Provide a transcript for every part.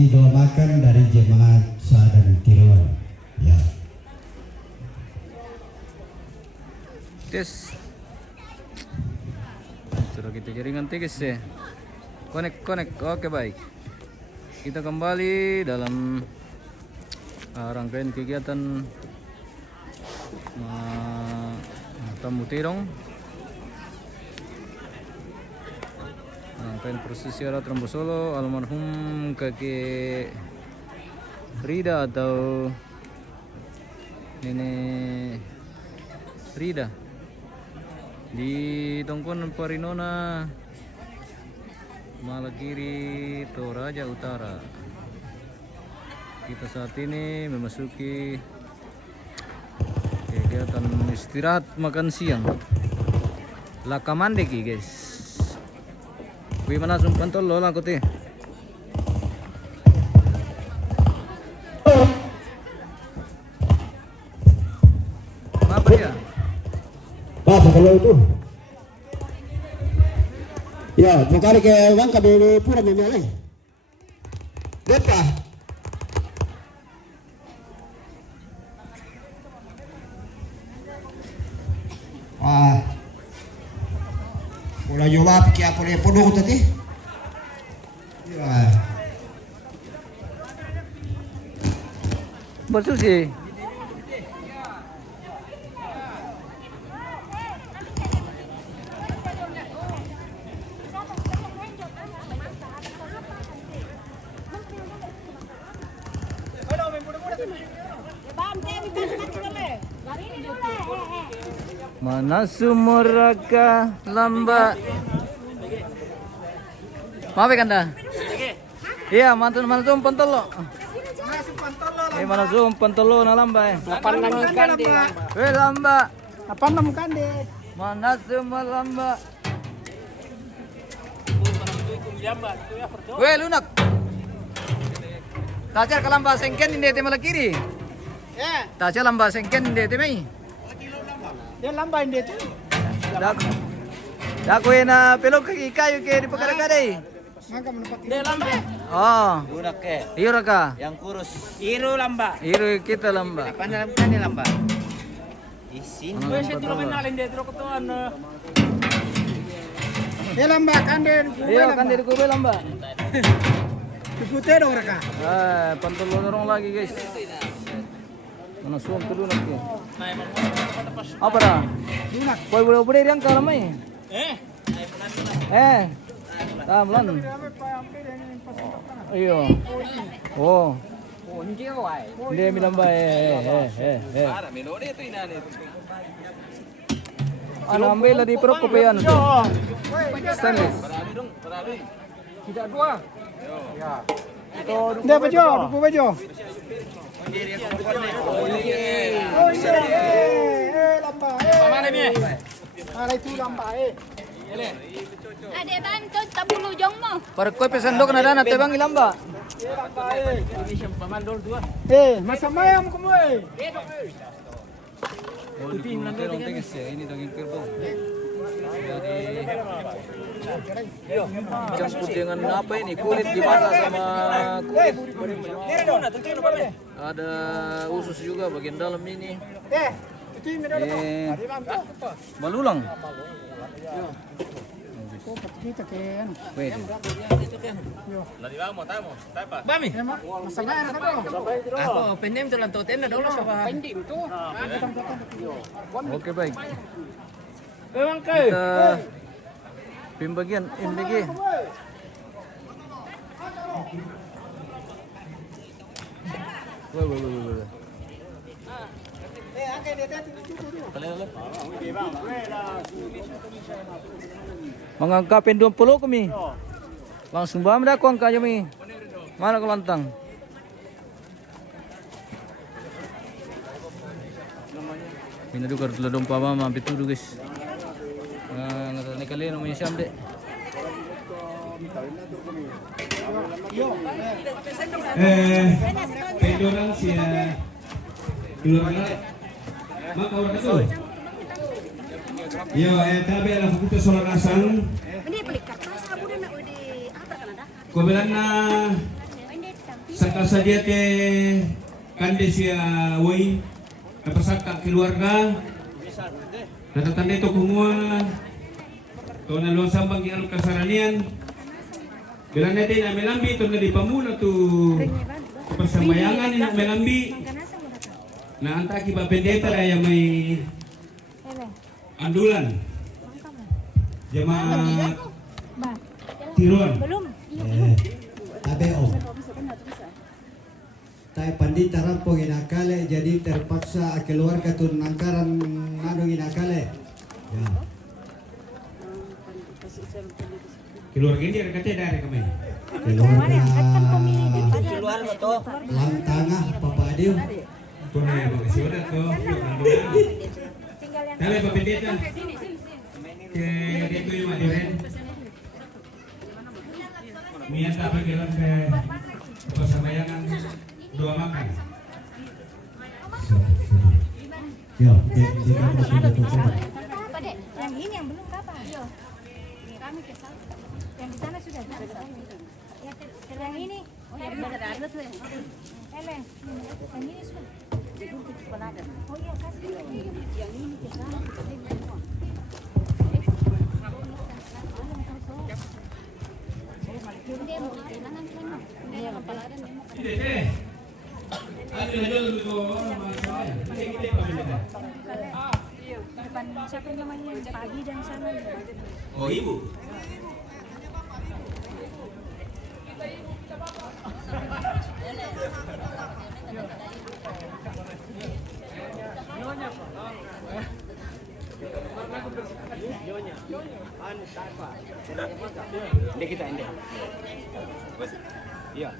bagi doa makan dari jemaat Sadan Tiruan. Ya. Tes. Sudah kita jaringan guys ya. Connect. Oke baik. Kita kembali dalam rangkaian kegiatan tamu terong. Rangkaian prosesi adat Rambu Solo almarhum kakek Rida atau nenek Rida di Tongkon Parinona Malakiri Toraja Utara. Kita saat ini memasuki kegiatan istirahat makan siang Lakamandeki guys. Wih mana sumpah tol lo lah kote. Apa dia? Apa kalau itu? Ya, bukan ke uang kami pura memelai. Berapa? Mulai jawab pikir aku le podong tadi. Ya. Basuh sih. Mana sumuraka lamba. Maaf kanda. Iya, mana zoom pantolo. Mana zoom pantolo na lamba. Apa nang kande? Lamba. Apa nang kande? Mana sumur lamba. Lunak. Tajar kalamba sengken inde te malakiri. Ya, Tajar lamba sengken inde te mai. dia lambain dia tu. Dako na pelok kaki kayu ke di pagkakadai. Maka mendapat dia lamba. Oh, Lunak ke, iyo ka. yang kurus. Iru lamba. Iyo kita lamba. Pandalam kan dia lamba. Isin. Wes itu kenalin dia terus ketuan. Dia lamba kande. Iyo kan dari kube lamba. Putih dong mereka. Pantolo dorong lagi guys. Mana suam tu lunak ke? Apa dah? Lunak. Boy boleh yang kalau mai. Tamlan. Iyo. Oh. Dia bilang baik. Ano ambil lah di perut kopian tu. Stainless. Tidak dua. Ya. Dia bejo, duku bejo. Lamba. Mana ni? Mana itu lamba Ade bang, tu tabulu jong mo. Para koi pesandok na dana tebang ilamba. Masa mayam kamu Ini daging kerbau. Jadi campur dengan apa ini kulit dimasak sama kulit. Ada usus juga bagian dalam ini. Malulang. Pwede. Masa mayam kamu? Ako, pendim tu lang toten na dolo sa bahay. Pendim tu. Oke baik. Memang kau. Kita pembagian MBG. Wah. Mengangkapin 20 kami. Langsung bam dah kuang kami. Mana kelantang? Ini juga telah dompa mama bitu guys. Nah, kali namanya Syam dek. Pendoran sia keluarga maka orang itu yo tapi ala fukuto solar asang Ini beli kertas kamu dah nak di apa kan ada? kobelan na Saka saja te kandes ya woi napasaka keluarga. Natatanda ito kumua. Ito na luang sambang yung kasaranian. Bilang natin na melambi ito na di pamula to pasambayangan ng melambi. Na antaki ba pendeta ay may andulan. Jamaah tiruan. ABO. Tayo pandita rampong inakale jadi terpaksa keluar ke tunangkaran nado inakale. Ya. Keluarga ini rekatnya dari kami. Keluar betul. Lantanga Papa Adiu. Puna ya bang siapa tuh? Tapi Pak Pendeta. Ke itu yang madiren. Minta apa jalan ke pasambayangan doa makan. Ya, Yang ini yang belum kapan? Kami ke sana. Yang di sana sudah. Yang ini. Oh ya ada tuh ya. Yang ini sudah. Oh iya kasih. Yang ini ke sana. Depan siapa namanya pagi dan sana. Oh ibu. Ini kita ini. Iya.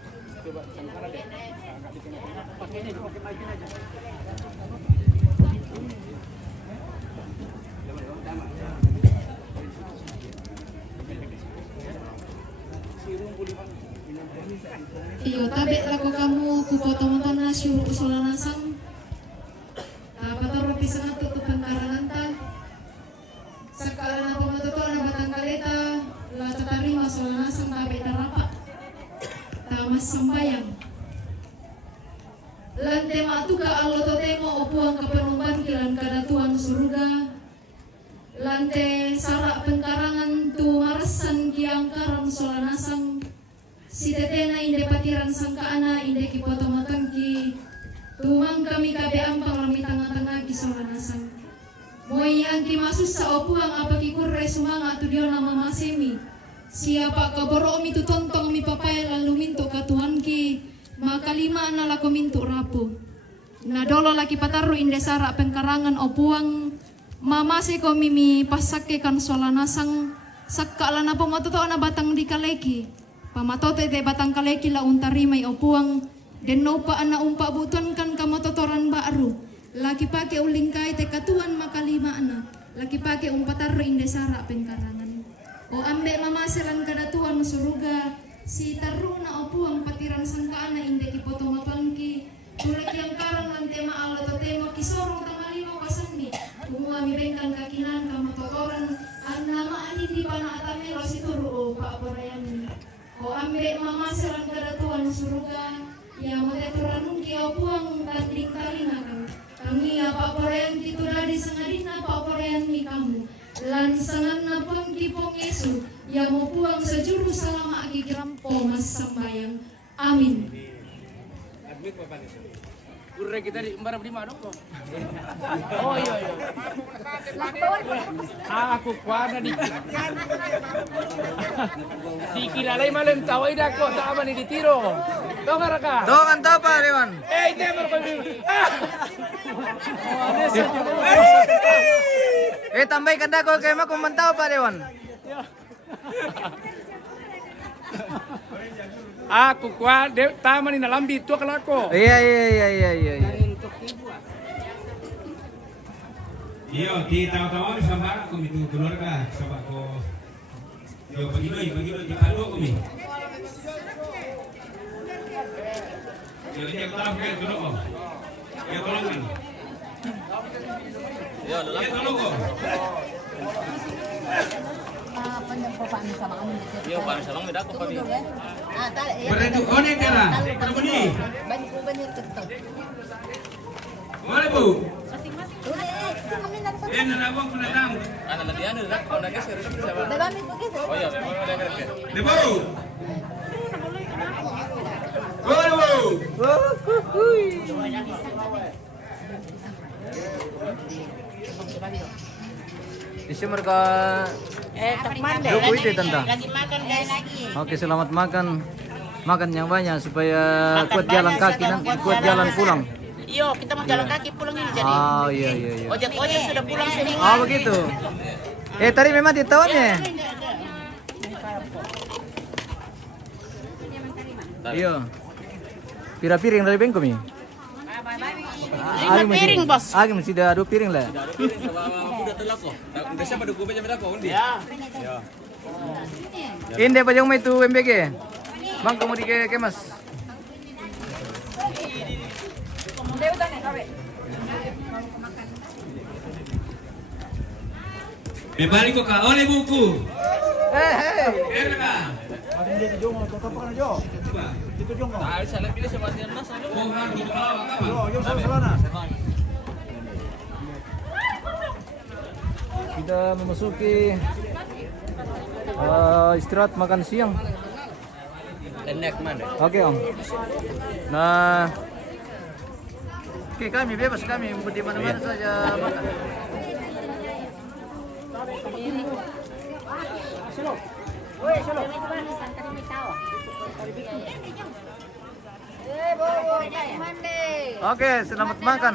Coba sementara deh. Pakai ini, pakai mic aja. Iyo tabe lako kamu kupotongan na syuru usolanasang pataro pisang at tutupan karananta sakala na pamatuto na batang kaleta lata tarima solanasang tabe tarapa tamas sambayang lante matuka allo totemo upuang kapenumban kilan kadatuan suruga lante sarak pengkarangan tu marasan kiang karam solanasang si tetena inde patiran sangkaana inde kipotomatang ki tumang kami kabeang pangrami tanga-tanga ki soranasang moy ang kimasus sa opuang apa kikurre sumanga tu dio nama masemi siapa kaboro mi tutontong mi papay lalu minto katuhan ki makalima na lako minto rapo na dolo laki pataru inde sara pengkarangan opuang mamase ko mimi pasakke kan solanasang sakala na pamatuto na batang di kaleki pamatote de batang kaleki la untari may opuang denno pa ana umpa buton kan kamatotoran baru laki pake ulingkay te katuan makalima ana laki pake umpatar inde sara pengkarangan o ambe mamaselan kadatuan suruga si taru na opuang patiran sangkaana inde kipoto mapangki tulek yang karang lan tema ala to tema kisorong tamalimo kasanni kumua mi bengkan kakinan kamatotoran an nama ani di pana atamelo situru o pa borayan o ambe mama serang kadatuan suruga ya modeturanung ki opuang tanding talinakan kami apa porean kitu dadi sengadina apa porean mi kamu lansangan na pang kipong Yesu ya mopuang sejuru salama aki kirampo mas sambayang amin. Admit Bapak nih. Urre kita di embarap di mana kok? Oh iya iya. Aku kuana di. Dikilalay malam taway dako tama ni ditiro. Dong araka. Dong anta pa Rewan. Never ko. Tambay kanda ko kay makumantao pa Rewan. Aku kuat tama ni nalambi tu kalako. Iya. Iyo, di tawa-tawa ni sambar ko mitu keluarga sama ko. Yo pagi di palu ko mi. Yo dia tolong kan tolong ko. Ya tolong kan. Yo tolong ko. Pendampingan sama kamu. Yo para salong beda ko pa. Berarti konek kara. Kamu ni Desember ka Duku itu tante. Oke, selamat makan. Makan yang banyak supaya kuat jalan kaki nanti, kuat jalan pulang. Iya, kita mau jalan kaki pulang ini jadi. Oh iya iya iya. Ojek sudah pulang semua. Oh begitu. Tadi memang ditawarnya. Iya. Pira piring dari Bengkom ya? 5 piring, Bos. Agi mesti ada 2 piring lah. Ini pajang mai tu MBG. Bang kamu di kemas. Bebali ko ka, oleh buku. Hei. Erka. Kita memasuki istirahat makan siang. Oke Om. Nah, oke kami bebas kami di mana-mana saja makan. Oke, selamat makan.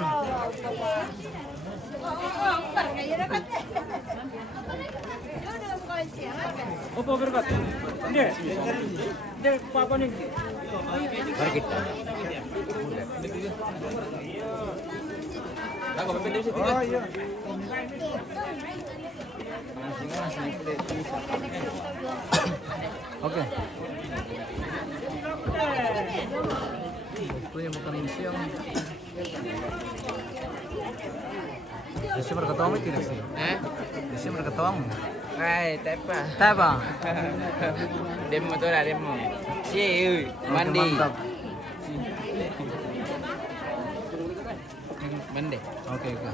Opo berkat. Ini. Ini apa nih? Mari kita. Oh iya. Oke. Waktunya makan siang. Desember ketawang itu tidak sih? Desember ketawang. Tepa. Tapa. Demo tu lah demo. Siu, mandi. Mantap. Mandi. Oke oke.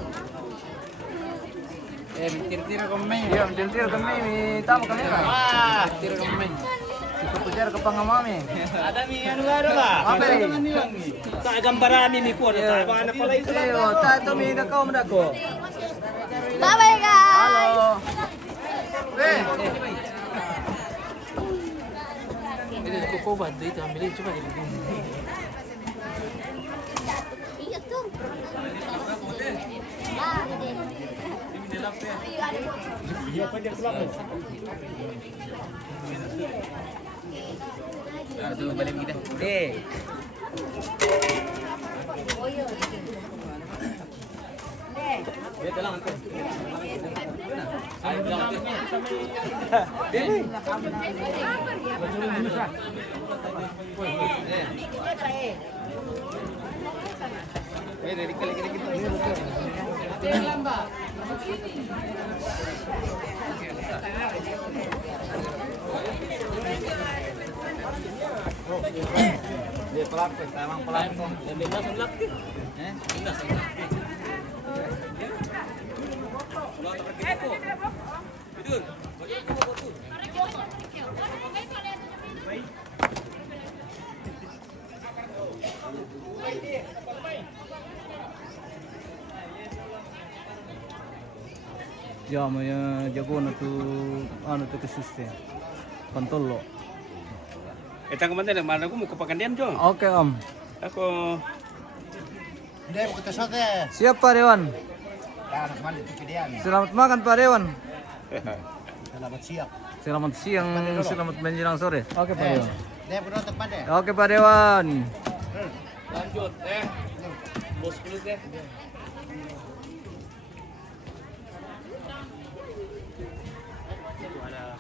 Tira-tira komen. Iya, mentir kami tamu kami lah. Wah, tira komen. Kita pujar ke pangamami. Ada mi anu ada lah. Apa ini? Tak gambar mi ko ada tak anak pala itu. Ayo, tato mi na kau mendako. Bye-bye guys. Halo. Ini kok bantu itu ambil coba gitu. Iya tuh. Aduh, balik kita. Dia pelakon, emang pelakon. Ya, maya jago na tu ano tu kesuste. Pantolo. Etang kemana dah? Mana aku mau ke Pakandian jo? Oke Om. Aku. Siap Pak Dewan. Selamat makan Pak Dewan. Selamat siang, selamat menjelang sore. Oke Pak Dewan. Oke Pak Dewan. Lanjut, bos dulu deh.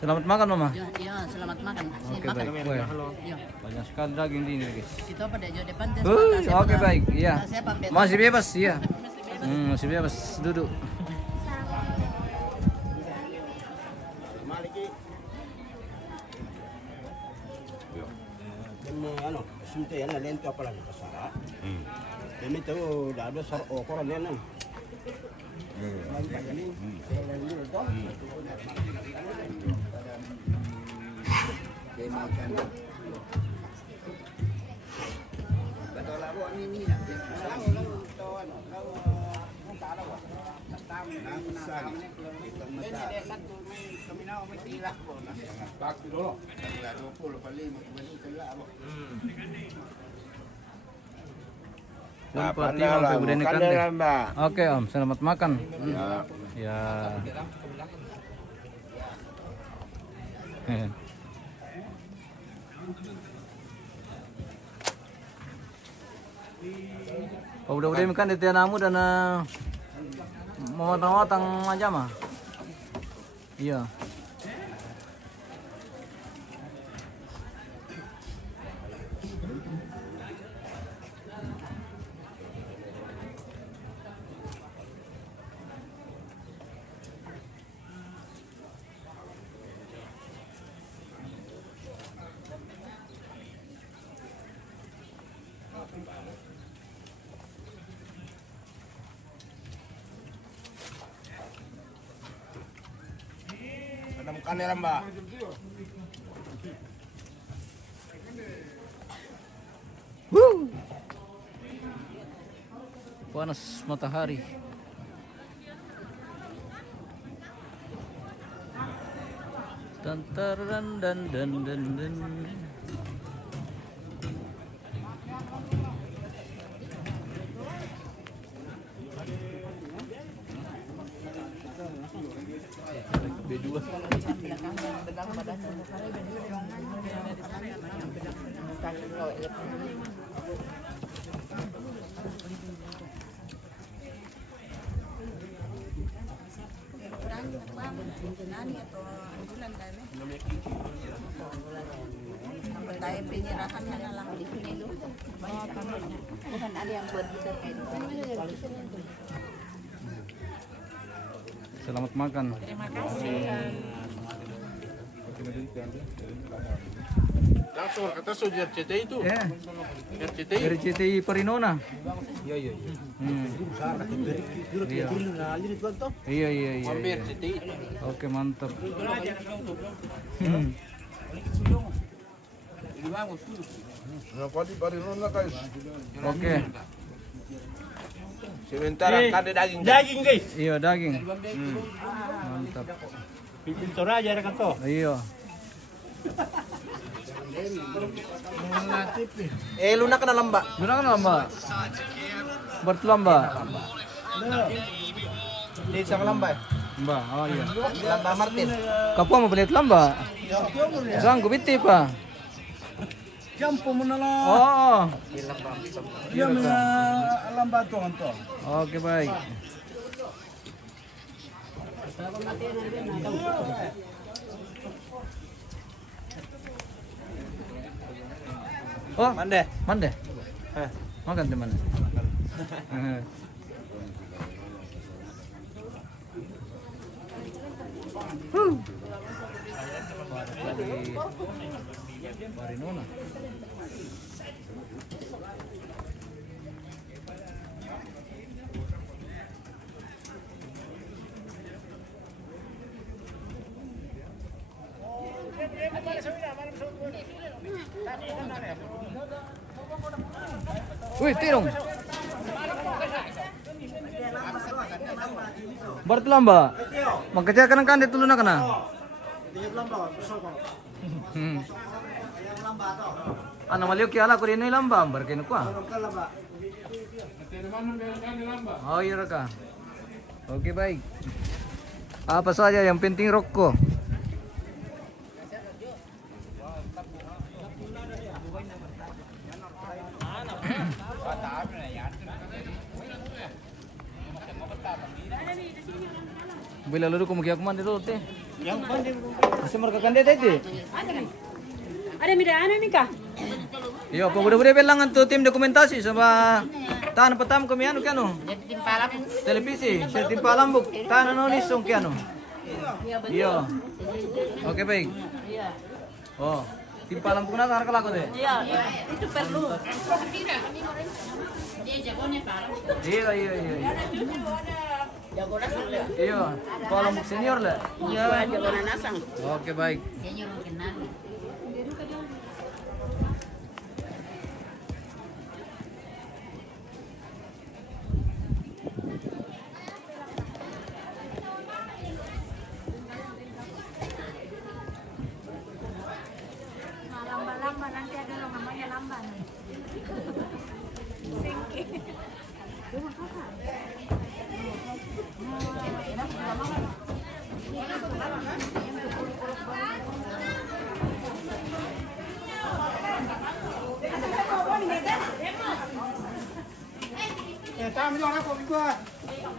Selamat makan Mama. Ya, selamat makan. Oke baik. Wah, banyak sekali daging di ini guys. Itu apa deh depan Oke baik, iya. Masih bebas, iya. Masih bebas duduk. Ano, sunte yan, lento pa lang kasara. Demi tahu dah ada sar okor yan. Oke Om, selamat makan. Ya. Udah makan di tianamu dan mau matang aja mah. Iya. Ada kamera Mbak. Panas matahari. Dan. Bukan ada yang buat kita Selamat makan. Terima kasih. Langsung kata so RCTI itu. Ya. RCTI. RCTI Parinona. Iya. Iya. Mampir RCTI. Oke, mantap. Oke. Sementara ada daging. Daging guys. Iya, daging. Mantap. Pintu aja ada kanto. Iya. Luna kena lamba. Gunakan lamba. Bertelamba. Di sama lamba. Mbak, oh iya. Lamba Martin. Kapo mau beli lamba? Sanggup itu pa. Campo mo na lang. Oh. Iya mga lamba to kanto. Oke, baik. Oh, Mande. Makan di mana? Parinona. Wih, tirong. Bertelamba. Magkacakanan kan dito na kana. Ano maliw kaya ala ko rin yung lamba, barkin ko ah. Oh, iya ka. Oke, baik. Apa saja yang penting rokok. Bila lalu kumukiyak man dito te. Yang pandai. Masih mereka kande tadi. Ada midaan nih kah? Iya, pagbuda-buda bilangan to tim dokumentasi sama tahan petam kami anu kiano. Televisi, saya timpalam buk. Tahan nonis song kiano. Iya. Oke, baik. Oh, timpalam pun ada harga laku deh. Iya, itu perlu. Dia jagonya Pak. Iya. Iya, kalau senior lah. Iya, jagoan nasang. Oke, baik. Senior kenal.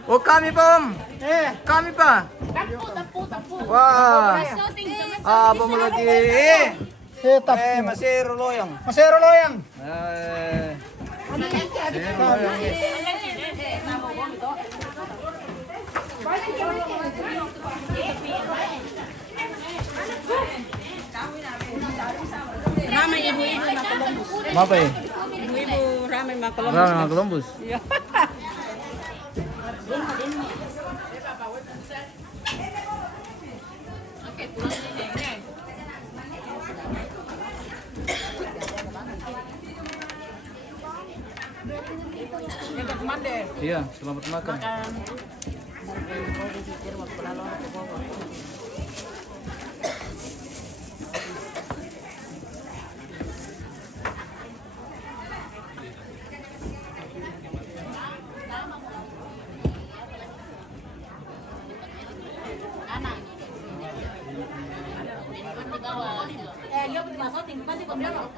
Oh, kami pa, Om. Kami pa. Wah. Apa mo lagi? Masero loyang. Masero loyang. Ramai ibu-ibu na Columbus. Apa ya? Ibu-ibu ramai mga Columbus. Ramai mga Columbus. Iya, selamat makan.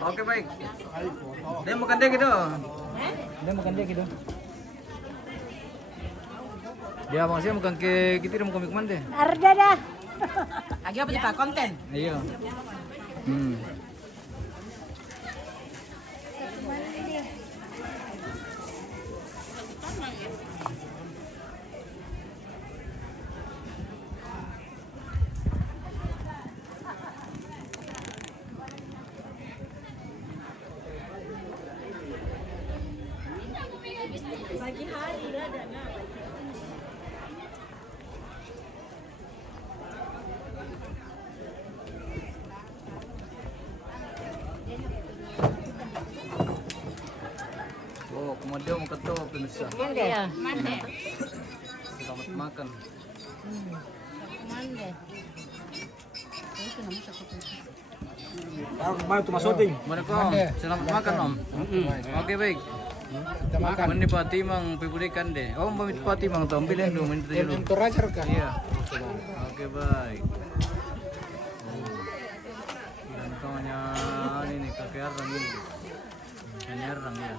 Oke baik. Dia makan dia gitu. Dia makan dia gitu. Dia maksudnya makan ke kita mau komik mana deh? Arda dah. Lagi apa Pak? Konten? Iya. Oh, kemudian mau ketua pemirsa. Iya. Mana? Selamat makan. Mana? Mau tu masuting. Assalamualaikum. Selamat makan Om. Oke baik. Makan di Patimang pipudikan deh. Oh, mau di Patimang tuh ambilin dulu minta dulu. Iya. Oke baik. Contohnya ini nih kakek arang ini. Kakek arang ya.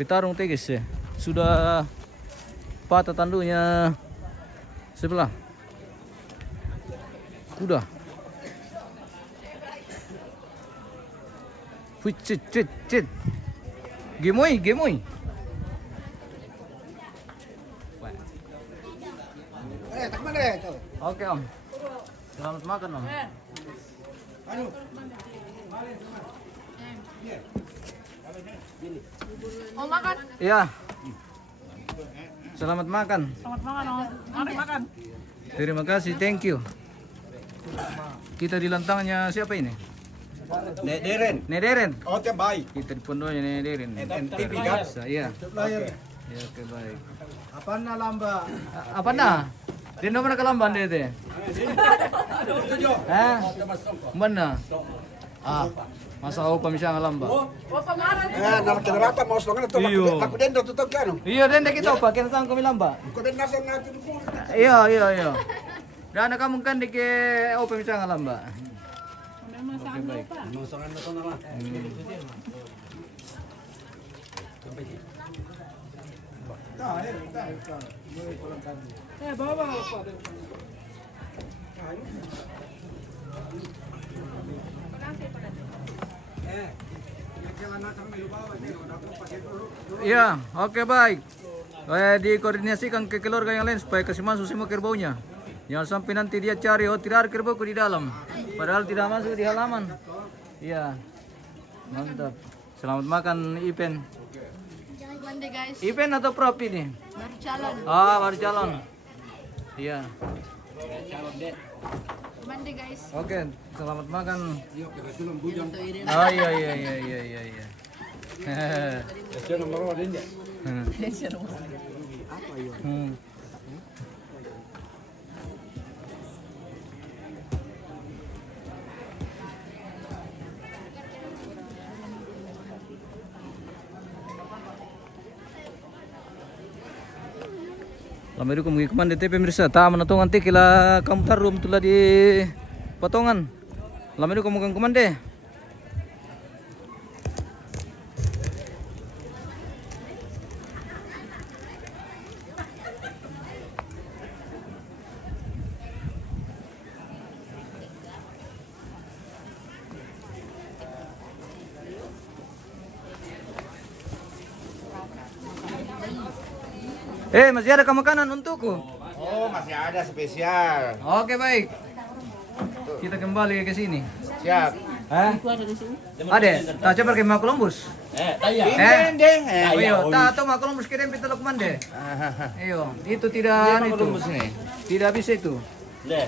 Pitarung tegis ya. Sudah patah tandunya sebelah. Udah. Cit. Gemoy. Tak mana deh. Oke Om. Selamat makan Om. Mau makan? Iya. Selamat makan. Selamat makan, Om. Mari makan. Terima kasih, thank you. Kita di lantangnya siapa ini? Nederen. Oh, te baik. Kita di pondoknya Nederen. NTV kan? Iya. Ya, oke baik. Apa na lamba? Apa nah? Dia mana kelamban dia teh? Hah? Mana? Masa kau pamisah ngalamba? Nama kenapa mau selongan itu? Iyo. Aku dendo tutup kan? Iya, dan kita apa? Kita tang kami lamba. Aku dendo nasa natin po. Iya. Dan kamu kan di ke pamisah ngalamba. Oke baik. Iya, oke baik. Dikoordinasikan ke keluarga yang lain supaya kasih masuk semua kerbaunya. Jangan sampai nanti dia cari, oh tidak ada kerbauku di dalam. Padahal tidak masuk di halaman. Iya, mantap. Selamat makan Ipen. Mandi guys, Ipen atau Prop ini? baru calon. Baru calon. Iya. Mandi guys. Oke, selamat makan. Oh iya. Saya nomor ada enggak? Lamiru kung magikuman dito pemirsa, tama na to nanti kila kamutar room tula di potongan. Lamiru kung magikuman deh. Masih ada makanan untukku. Oh, masih ada spesial. Oke, baik. Kita kembali ke sini. Siap. Hah? Ada? Tak coba ke Columbus. Deng. Ayo, tak tahu Columbus kirim kita dokumen deh. Ayo, itu tidak itu. Tidak bisa itu.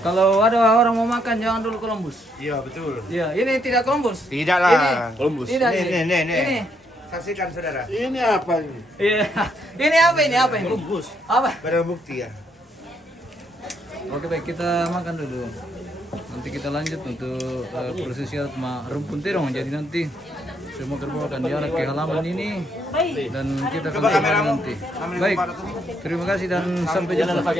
Kalau ada orang mau makan jangan dulu Columbus. Iya, betul. Iya, ini tidak Columbus. Tidak lah. Columbus. Tidak. Ini. Ini. Saksikan saudara. Ini apa ini? Iya. Ini apa ini? Apa ini? Columbus. Apa? Barang bukti ya. Oke, baik, kita makan dulu. Nanti kita lanjut untuk prosesi rumpun terong. Jadi nanti semua kerbau akan diarak ke halaman ini dan kita akan kembali nanti. Baik, terima kasih dan sampai jumpa.